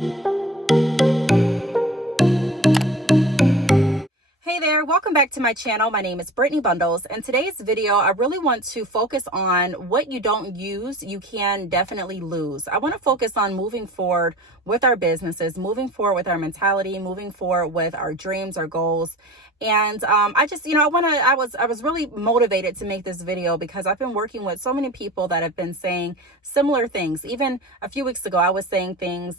Hey there, welcome back to my channel. My name is Brittney Bundles, and today's video, I really want to focus on what you don't use, you can definitely lose. I want to focus on moving forward with our businesses, moving forward with our mentality, moving forward with our dreams, our goals. And I just, I was really motivated to make this video because I've been working with so many people that have been saying similar things. Even a few weeks ago, I was saying things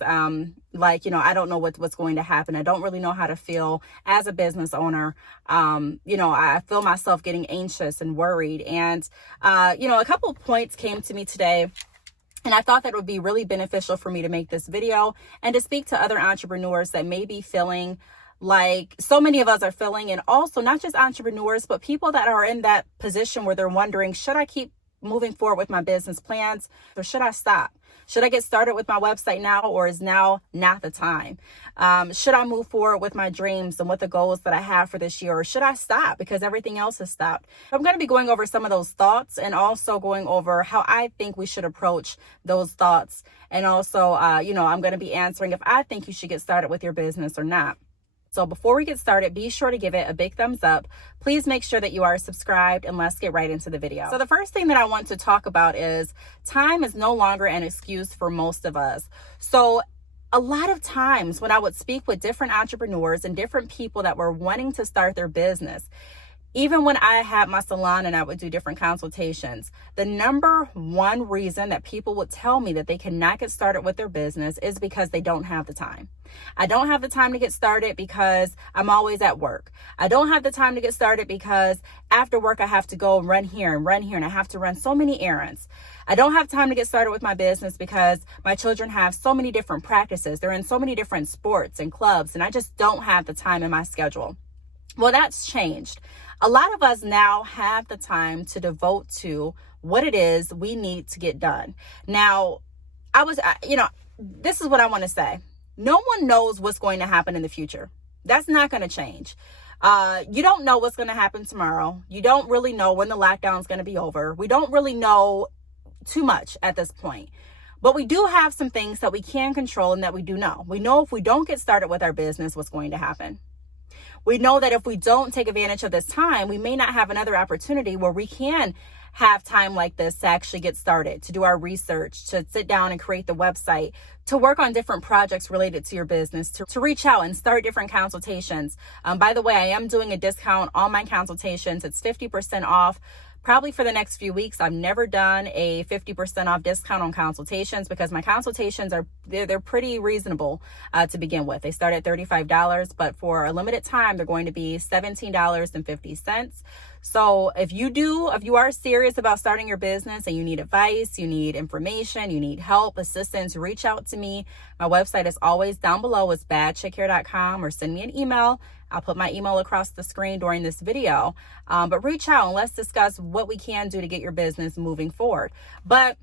like, I don't know what's going to happen. I don't really know how to feel as a business owner. I feel myself getting anxious and worried. And, a couple of points came to me today. And I thought that it would be really beneficial for me to make this video and to speak to other entrepreneurs that may be feeling like so many of us are feeling, and also not just entrepreneurs, but people that are in that position where they're wondering, should I keep moving forward with my business plans or should I stop? Should I get started with my website now, or is now not the time? Should I move forward with my dreams and with the goals that I have for this year, or should I stop because everything else has stopped? I'm going to be going over some of those thoughts and also going over how I think we should approach those thoughts. And also, I'm going to be answering if I think you should get started with your business or not. So before we get started, be sure to give it a big thumbs up. Please make sure that you are subscribed, and let's get right into the video. So the first thing that I want to talk about is time is no longer an excuse for most of us. So a lot of times when I would speak with different entrepreneurs and different people that were wanting to start their business, even when I had my salon and I would do different consultations, the number one reason that people would tell me that they cannot get started with their business is because they don't have the time. I don't have the time to get started because I'm always at work. I don't have the time to get started because after work I have to go and run here and I have to run so many errands. I don't have time to get started with my business because my children have so many different practices. They're in so many different sports and clubs, and I just don't have the time in my schedule. Well, that's changed. A lot of us now have the time to devote to what it is we need to get done. Now, this is what I want to say. No one knows what's going to happen in the future. That's not going to change. You don't know what's going to happen tomorrow. You don't really know when the lockdown is going to be over. We don't really know too much at this point. But we do have some things that we can control and that we do know. We know if we don't get started with our business, what's going to happen. We know that if we don't take advantage of this time, we may not have another opportunity where we can have time like this to actually get started, to do our research, to sit down and create the website, to work on different projects related to your business, to reach out and start different consultations. By the way, I am doing a discount on my consultations. It's 50% off. Probably for the next few weeks. I've never done a 50% off discount on consultations because my consultations they're pretty reasonable to begin with. They start at $35, but for a limited time, they're going to be $17.50. So if you are serious about starting your business and you need advice, you need information, you need help, assistance, reach out to me. My website is always down below. It's badchickhair.com, or send me an email. I'll put my email across the screen during this video, but reach out and let's discuss what we can do to get your business moving forward. But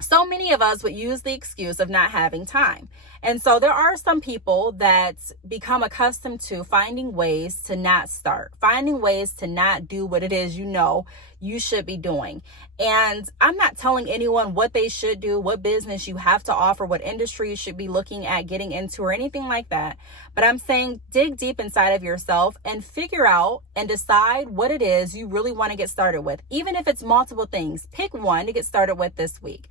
so many of us would use the excuse of not having time. And so there are some people that become accustomed to finding ways to not start, finding ways to not do what it is you should be doing. And I'm not telling anyone what they should do, what business you have to offer, what industry you should be looking at getting into, or anything like that. But I'm saying dig deep inside of yourself and figure out and decide what it is you really want to get started with. Even if it's multiple things, pick one to get started with this week.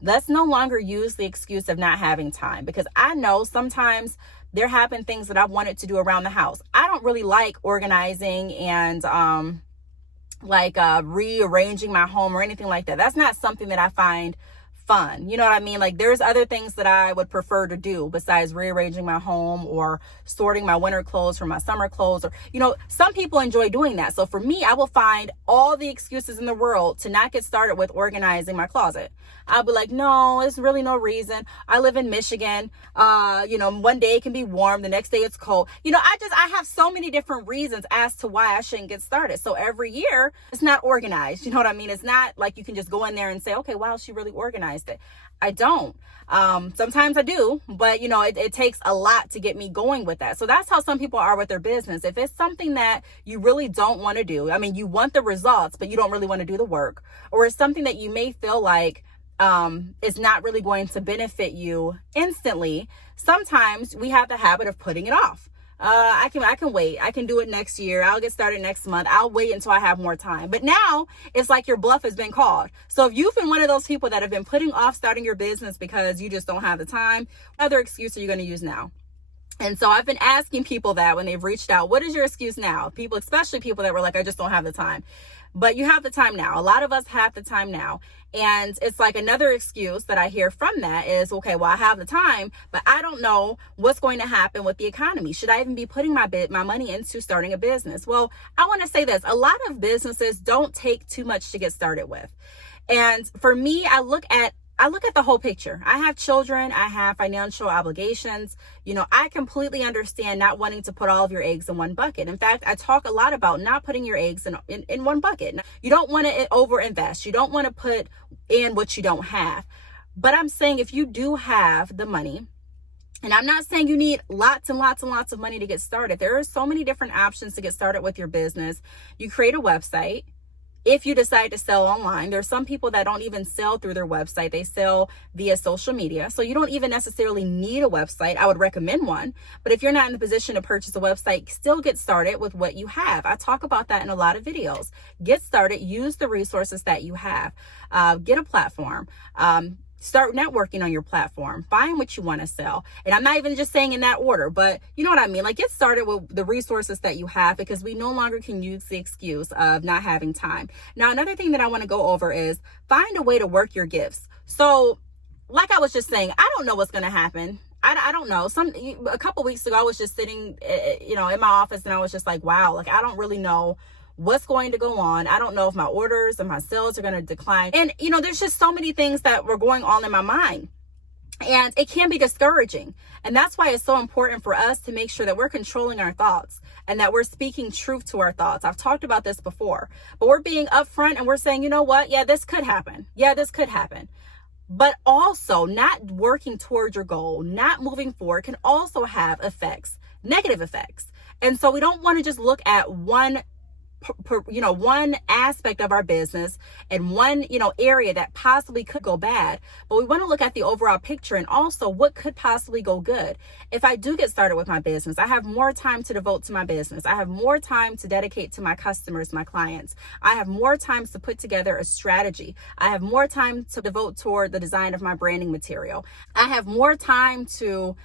Let's no longer use the excuse of not having time, because I know sometimes there have been things that I've wanted to do around the house. I don't really like organizing and rearranging my home or anything like that. That's not something that I find fun. You know what I mean? Like, there's other things that I would prefer to do besides rearranging my home or sorting my winter clothes from my summer clothes, or, some people enjoy doing that. So for me, I will find all the excuses in the world to not get started with organizing my closet. I'll be like, no, there's really no reason. I live in Michigan. One day it can be warm, the next day it's cold. I have so many different reasons as to why I shouldn't get started. So every year it's not organized. You know what I mean? It's not like you can just go in there and say, okay, wow, she really organized it. I don't. Sometimes I do, but it takes a lot to get me going with that. So that's how some people are with their business. If it's something that you really don't want to do, you want the results, but you don't really want to do the work, or it's something that you may feel like, is not really going to benefit you instantly, sometimes we have the habit of putting it off. I can wait. I can do it next year. I'll get started next month. I'll wait until I have more time. But now it's like your bluff has been called. So if you've been one of those people that have been putting off starting your business because you just don't have the time, what other excuse are you going to use now? And so I've been asking people that when they've reached out, what is your excuse now? People, especially people that were like, I just don't have the time. But you have the time now. A lot of us have the time now. And it's like another excuse that I hear from that is, okay, well, I have the time, but I don't know what's going to happen with the economy. Should I even be putting my money into starting a business? Well, I want to say this. A lot of businesses don't take too much to get started with. And for me, I look at the whole picture. I have children. I have financial obligations. I completely understand not wanting to put all of your eggs in one bucket. In fact, I talk a lot about not putting your eggs in one bucket. You don't want to overinvest. You don't want to put in what you don't have. But I'm saying if you do have the money, and I'm not saying you need lots and lots and lots of money to get started. There are so many different options to get started with your business. You create a website. If you decide to sell online, there's some people that don't even sell through their website. They sell via social media. So you don't even necessarily need a website. I would recommend one. But if you're not in the position to purchase a website, still get started with what you have. I talk about that in a lot of videos. Get started. Use the resources that you have. Get a platform. Start networking on your platform. Find what you want to sell. And I'm not even just saying in that order, but you know what I mean? Like, get started with the resources that you have, because we no longer can use the excuse of not having time. Now, another thing that I want to go over is find a way to work your gifts. So like I was just saying, I don't know what's going to happen. I don't know. A couple weeks ago, I was just sitting, in my office, and I was just like, wow, like, I don't really know what's going to go on. I don't know if my orders and my sales are going to decline. And, there's just so many things that were going on in my mind. And it can be discouraging. And that's why it's so important for us to make sure that we're controlling our thoughts and that we're speaking truth to our thoughts. I've talked about this before, but we're being upfront and we're saying, you know what? Yeah, this could happen. Yeah, this could happen. But also, not working towards your goal, not moving forward, can also have effects, negative effects. And so we don't want to just look at one aspect of our business and one, area that possibly could go bad, but we want to look at the overall picture and also what could possibly go good. If I do get started with my business, I have more time to devote to my business. I have more time to dedicate to my customers, my clients. I have more time to put together a strategy. I have more time to devote toward the design of my branding material. I have more time to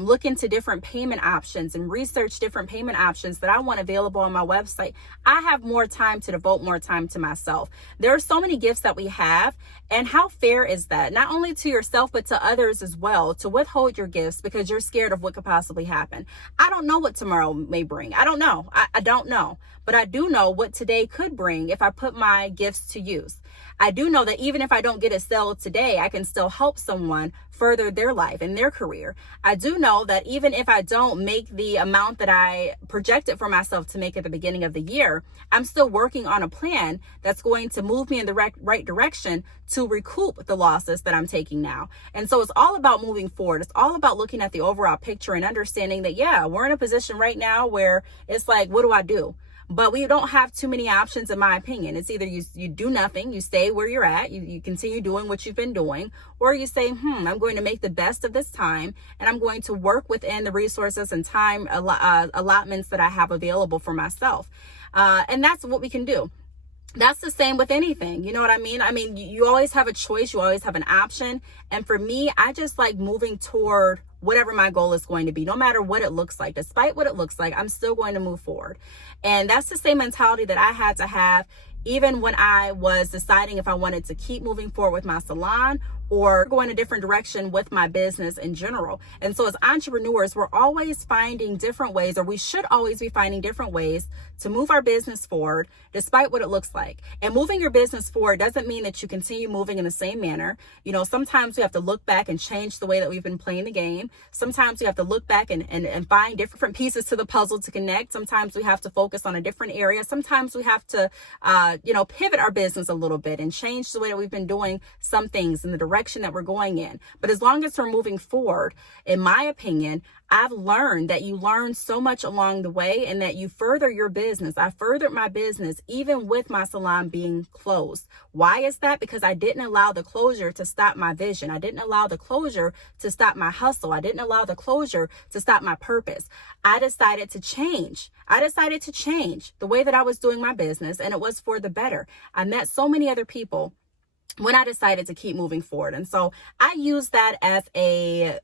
look into different payment options and research different payment options that I want available on my website. I have more time to devote more time to myself. There are so many gifts that we have, and how fair is that? Not only to yourself, but to others as well, to withhold your gifts because you're scared of what could possibly happen. I don't know what tomorrow may bring. I don't know. I don't know. But I do know what today could bring if I put my gifts to use. I do know that even if I don't get a sale today, I can still help someone further their life and their career. I do know that even if I don't make the amount that I projected for myself to make at the beginning of the year, I'm still working on a plan that's going to move me in the right direction to recoup the losses that I'm taking now. And so it's all about moving forward. It's all about looking at the overall picture and understanding that, yeah, we're in a position right now where it's like, what do I do? But we don't have too many options, in my opinion. It's either you do nothing, you stay where you're at, you continue doing what you've been doing, or you say, I'm going to make the best of this time, and I'm going to work within the resources and time allotments that I have available for myself. And that's what we can do. That's the same with anything. You know what I mean? I mean, you always have a choice. You always have an option. And for me, I just like moving toward whatever my goal is going to be, no matter what it looks like. Despite what it looks like, I'm still going to move forward. And that's the same mentality that I had to have even when I was deciding if I wanted to keep moving forward with my salon or going a different direction with my business in general. And so as entrepreneurs, we're always finding different ways, or we should always be finding different ways to move our business forward, despite what it looks like. And moving your business forward doesn't mean that you continue moving in the same manner. Sometimes we have to look back and change the way that we've been playing the game. Sometimes we have to look back and find different pieces to the puzzle to connect. Sometimes we have to focus on a different area. Sometimes we have to, pivot our business a little bit and change the way that we've been doing some things in the direction direction that we're going in. But as long as we're moving forward, in my opinion, I've learned that you learn so much along the way and that you further your business. I furthered my business even with my salon being closed. Why is that? Because I didn't allow the closure to stop my vision. I didn't allow the closure to stop my hustle. I didn't allow the closure to stop my purpose. I decided to change. I decided to change the way that I was doing my business, and it was for the better. I met so many other people when I decided to keep moving forward. And so I use that as a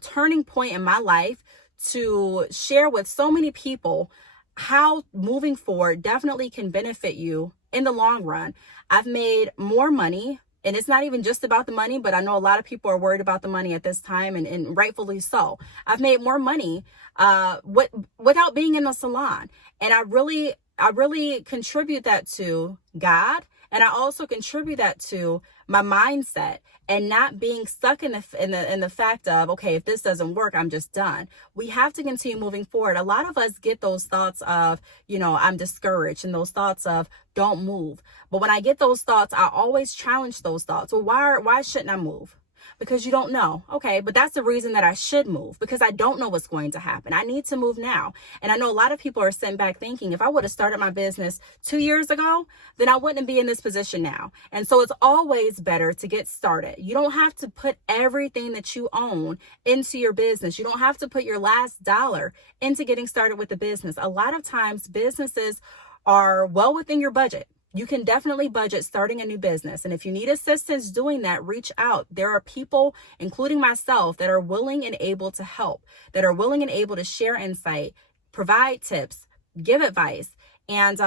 turning point in my life to share with so many people how moving forward definitely can benefit you in the long run. I've made more money, and it's not even just about the money, but I know a lot of people are worried about the money at this time, and rightfully so. I've made more money without being in a salon. And I really contribute that to God. And I also contribute that to my mindset and not being stuck in the fact of, okay, if this doesn't work, I'm just done. We have to continue moving forward. A lot of us get those thoughts of, I'm discouraged, and those thoughts of don't move. But when I get those thoughts, I always challenge those thoughts. Well, why shouldn't I move? Because you don't know. Okay, but that's the reason that I should move, because I don't know what's going to happen. I need to move now. And I know a lot of people are sitting back thinking, if I would have started my business 2 years ago, then I wouldn't be in this position now. And so it's always better to get started. You don't have to put everything that you own into your business. You don't have to put your last dollar into getting started with the business. A lot of times businesses are well within your budget. You can definitely budget starting a new business. And if you need assistance doing that, reach out. There are people, including myself, that are willing and able to help, that are willing and able to share insight, provide tips, give advice, and,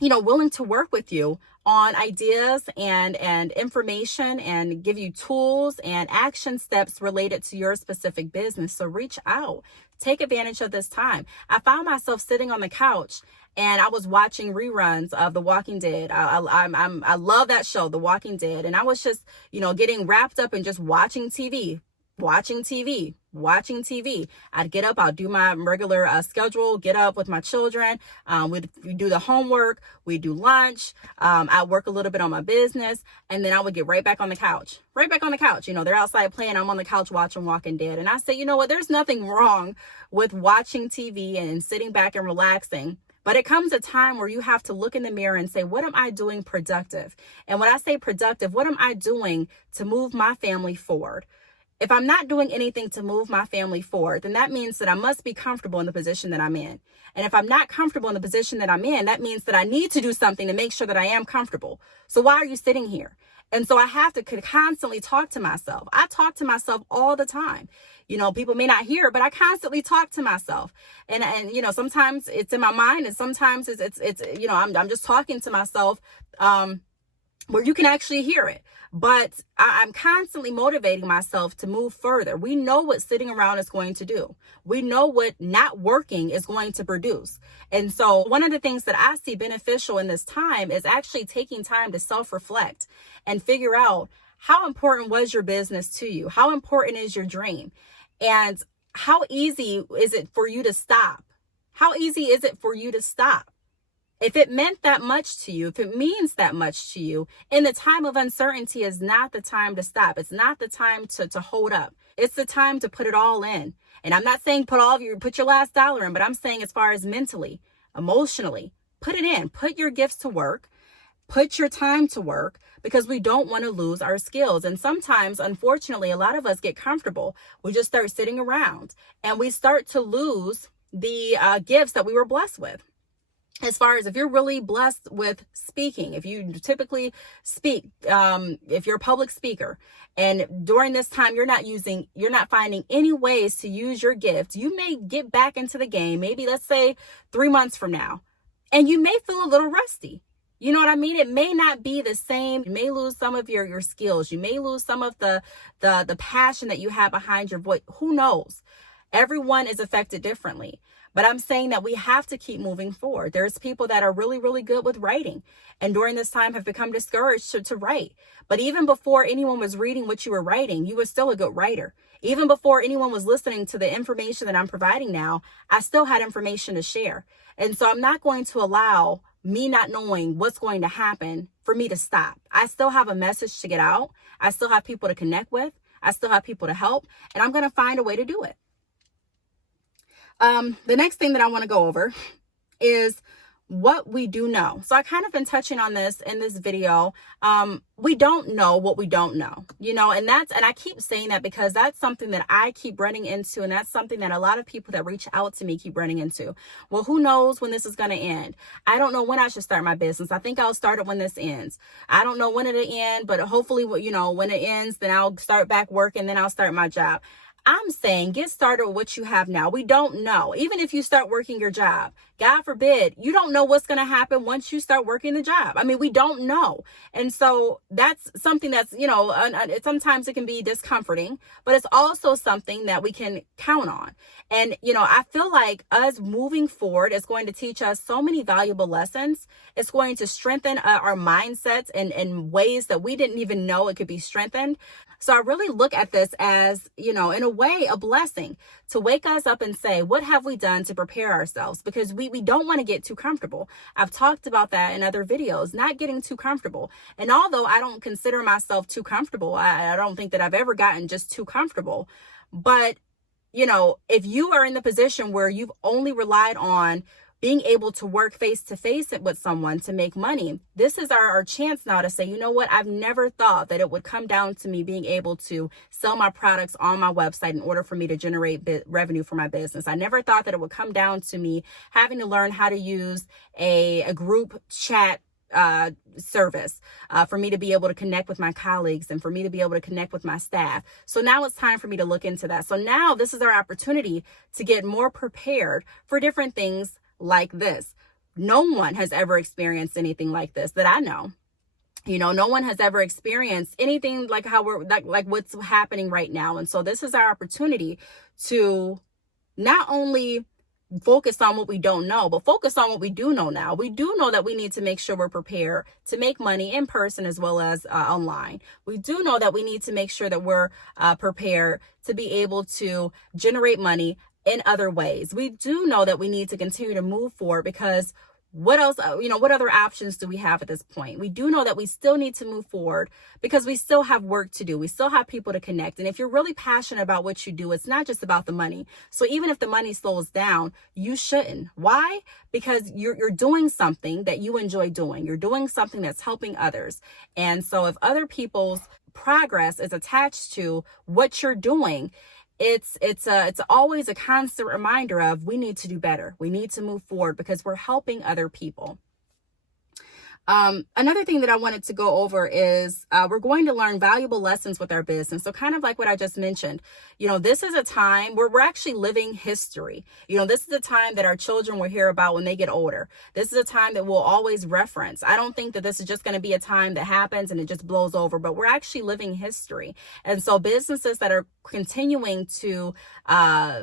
willing to work with you on ideas and information, and give you tools and action steps related to your specific business. So reach out. Take advantage of this time. I found myself sitting on the couch and I was watching reruns of The Walking Dead. I love that show, The Walking Dead. And I was just, getting wrapped up in just watching TV. I'd get up, I'll do my regular schedule, get up with my children. We do the homework, we do lunch. I work a little bit on my business, and then I would get right back on the couch. They're outside playing. I'm on the couch watching Walking Dead. And I say, you know what? There's nothing wrong with watching TV and sitting back and relaxing. But it comes a time where you have to look in the mirror and say, what am I doing productive? And when I say productive, what am I doing to move my family forward? If I'm not doing anything to move my family forward, then that means that I must be comfortable in the position that I'm in. And if I'm not comfortable in the position that I'm in, that means that I need to do something to make sure that I am comfortable. So why are you sitting here? And so I have to constantly talk to myself. I talk to myself all the time. People may not hear, but I constantly talk to myself. And sometimes it's in my mind, and sometimes it's I'm just talking to myself where you can actually hear it. But I'm constantly motivating myself to move further. We know what sitting around is going to do. We know what not working is going to produce. And so one of the things that I see beneficial in this time is actually taking time to self-reflect and figure out how important was your business to you? How important is your dream? And how easy is it for you to stop? How easy is it for you to stop? If it meant that much to you, if it means that much to you, in the time of uncertainty is not the time to stop. It's not the time to hold up. It's the time to put it all in. And I'm not saying put your last dollar in, but I'm saying as far as mentally, emotionally, put it in. Put your gifts to work. Put your time to work, because we don't want to lose our skills. And sometimes, unfortunately, a lot of us get comfortable. We just start sitting around and we start to lose the gifts that we were blessed with. As far as if you're really blessed with speaking, if you typically speak, if you're a public speaker, and during this time you're not finding any ways to use your gift, you may get back into the game, maybe let's say 3 months from now, and you may feel a little rusty. You know what I mean? It may not be the same. You may lose some of your skills. You may lose some of the passion that you have behind your voice. Who knows? Everyone is affected differently. But I'm saying that we have to keep moving forward. There's people that are really, really good with writing, and during this time have become discouraged to write. But even before anyone was reading what you were writing, you were still a good writer. Even before anyone was listening to the information that I'm providing now, I still had information to share. And so I'm not going to allow me not knowing what's going to happen for me to stop. I still have a message to get out. I still have people to connect with. I still have people to help, and I'm going to find a way to do it. The next thing that I want to go over is what we do know. So I kind of been touching on this in this video. We don't know what we don't know, and I keep saying that because that's something that I keep running into. And that's something that a lot of people that reach out to me keep running into. Well, who knows when this is going to end? I don't know when I should start my business. I think I'll start it when this ends. I don't know when it'll end, but hopefully, when it ends, then I'll start back working, then I'll start my job. I'm saying get started with what you have now. We don't know. Even if you start working your job, God forbid, you don't know what's going to happen once you start working the job. I mean, we don't know. And so that's something that's, sometimes it can be discomforting, but it's also something that we can count on. And, I feel like us moving forward is going to teach us so many valuable lessons. It's going to strengthen our mindsets in ways that we didn't even know it could be strengthened. So I really look at this as, in a way, a blessing to wake us up and say, what have we done to prepare ourselves? Because we don't want to get too comfortable. I've talked about that in other videos, not getting too comfortable. And although I don't consider myself too comfortable, I don't think that I've ever gotten just too comfortable. But, if you are in the position where you've only relied on being able to work face to face with someone to make money, this is our chance now to say, you know what? I've never thought that it would come down to me being able to sell my products on my website in order for me to generate revenue for my business. I never thought that it would come down to me having to learn how to use a group chat service for me to be able to connect with my colleagues and for me to be able to connect with my staff. So now it's time for me to look into that. So now this is our opportunity to get more prepared for different things like this. No one has ever experienced anything like this that I know. No one has ever experienced anything like how we're like what's happening right now. And so this is our opportunity to not only focus on what we don't know, but focus on what we do know now. We do know that we need to make sure we're prepared to make money in person as well as online. We do know that we need to make sure that we're prepared to be able to generate money in other ways. We do know that we need to continue to move forward because what else, what other options do we have at this point? We do know that we still need to move forward because we still have work to do. We still have people to connect. And if you're really passionate about what you do, it's not just about the money. So even if the money slows down, you shouldn't. Why? Because you're doing something that you enjoy doing. You're doing something that's helping others. And so if other people's progress is attached to what you're doing, it's always a constant reminder of we need to do better. We need to move forward because we're helping other people. Another thing that I wanted to go over is we're going to learn valuable lessons with our business. So kind of like what I just mentioned, this is a time where we're actually living history. This is a time that our children will hear about when they get older. This is a time that we'll always reference. I don't think that this is just going to be a time that happens and it just blows over, but we're actually living history. And so businesses that are continuing to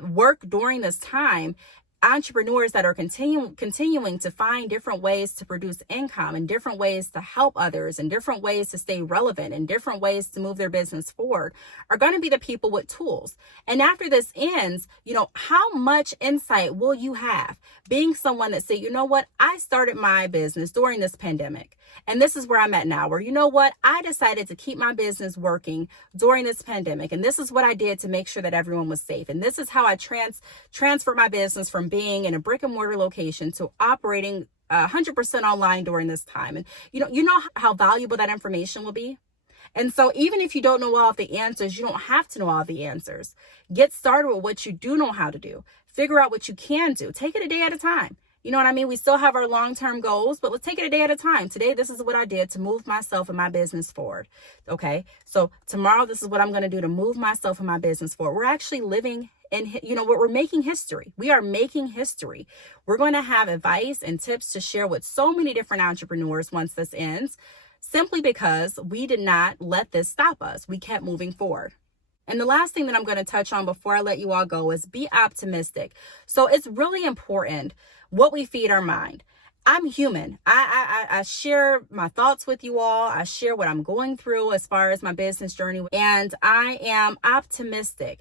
work during this time, entrepreneurs that are continuing to find different ways to produce income and different ways to help others and different ways to stay relevant and different ways to move their business forward are going to be the people with tools. And after this ends, how much insight will you have being someone that said, I started my business during this pandemic. And this is where I'm at now, where, I decided to keep my business working during this pandemic. And this is what I did to make sure that everyone was safe. And this is how I transferred my business from being in a brick and mortar location to operating 100% online during this time. And you know how valuable that information will be. And so even if you don't know all of the answers, you don't have to know all of the answers. Get started with what you do know how to do. Figure out what you can do. Take it a day at a time. You know what I mean? We still have our long-term goals, but let's take it a day at a time. Today, this is what I did to move myself and my business forward. Okay. So tomorrow, this is what I'm going to do to move myself and my business forward. We're actually living in, we're making history. We are making history. We're going to have advice and tips to share with so many different entrepreneurs once this ends, simply because we did not let this stop us. We kept moving forward. And the last thing that I'm going to touch on before I let you all go is be optimistic. So it's really important what we feed our mind. I'm human. I share my thoughts with you all. I share what I'm going through as far as my business journey. And I am optimistic.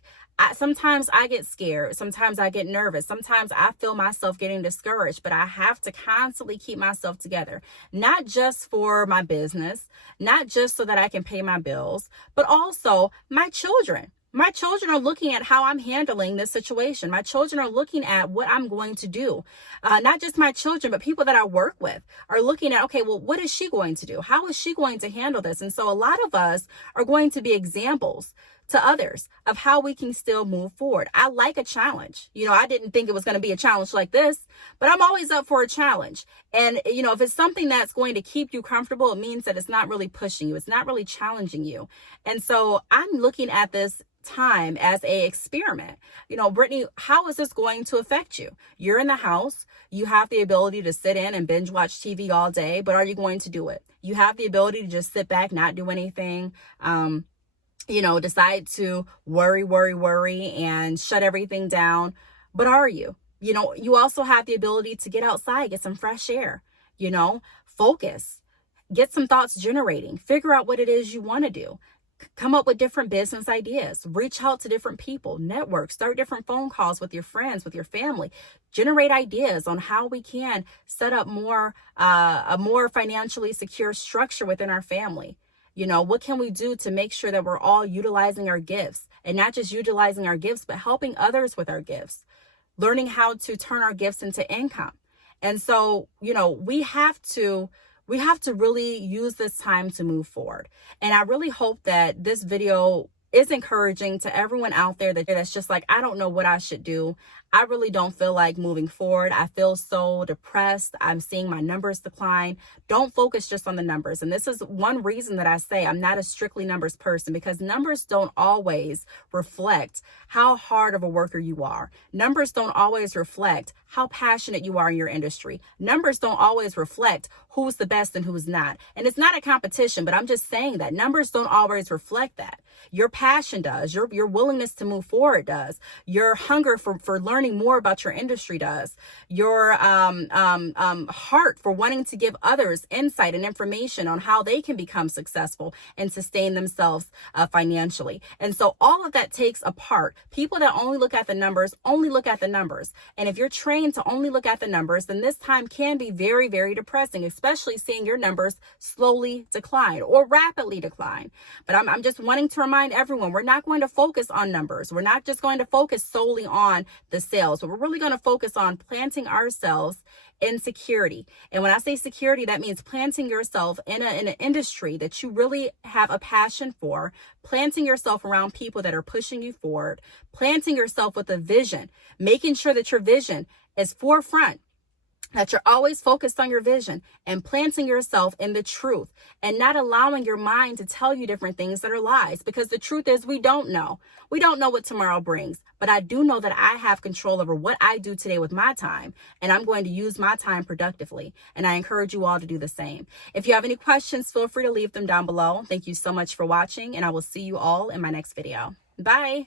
Sometimes I get scared. Sometimes I get nervous. Sometimes I feel myself getting discouraged, but I have to constantly keep myself together, not just for my business, not just so that I can pay my bills, but also my children. My children are looking at how I'm handling this situation. My children are looking at what I'm going to do. Not just my children, but people that I work with are looking at, okay, well, what is she going to do? How is she going to handle this? And so a lot of us are going to be examples to others of how we can still move forward. I like a challenge. I didn't think it was going to be a challenge like this, but I'm always up for a challenge. And, if it's something that's going to keep you comfortable, it means that it's not really pushing you. It's not really challenging you. And so I'm looking at this time as a experiment. Brittney, how is this going to affect you? You're in the house. You have the ability to sit in and binge watch TV all day, but are you going to do it? You have the ability to just sit back, not do anything, decide to worry and shut everything down. But are you? You also have the ability to get outside, get some fresh air, focus, get some thoughts generating, figure out what it is you want to do. Come up with different business ideas, reach out to different people, network, start different phone calls with your friends, with your family, generate ideas on how we can set up a more financially secure structure within our family. What can we do to make sure that we're all utilizing our gifts, and not just utilizing our gifts, but helping others with our gifts, learning how to turn our gifts into income. And so, we have to really use this time to move forward. And I really hope that this video is encouraging to everyone out there that's just like, I don't know what I should do. I really don't feel like moving forward. I feel so depressed. I'm seeing my numbers decline. Don't focus just on the numbers. And this is one reason that I say I'm not a strictly numbers person, because numbers don't always reflect how hard of a worker you are. Numbers don't always reflect how passionate you are in your industry. Numbers don't always reflect who's the best and who's not. And it's not a competition, but I'm just saying that numbers don't always reflect that. Your passion does. Your willingness to move forward does. Your hunger for learning more about your industry does. Your heart for wanting to give others insight and information on how they can become successful and sustain themselves financially. And so all of that takes a part. People that only look at the numbers only look at the numbers. And if you're trained to only look at the numbers, then this time can be very, very depressing, especially seeing your numbers slowly decline or rapidly decline. But I'm just wanting to remind everyone, we're not going to focus on numbers. We're not just going to focus solely on the sales, but we're really going to focus on planting ourselves in security. And when I say security, that means planting yourself in an industry that you really have a passion for, planting yourself around people that are pushing you forward, planting yourself with a vision, making sure that your vision is forefront, that you're always focused on your vision, and planting yourself in the truth and not allowing your mind to tell you different things that are lies, because the truth is we don't know. We don't know what tomorrow brings, but I do know that I have control over what I do today with my time, and I'm going to use my time productively. And I encourage you all to do the same. If you have any questions, feel free to leave them down below. Thank you so much for watching, and I will see you all in my next video. Bye.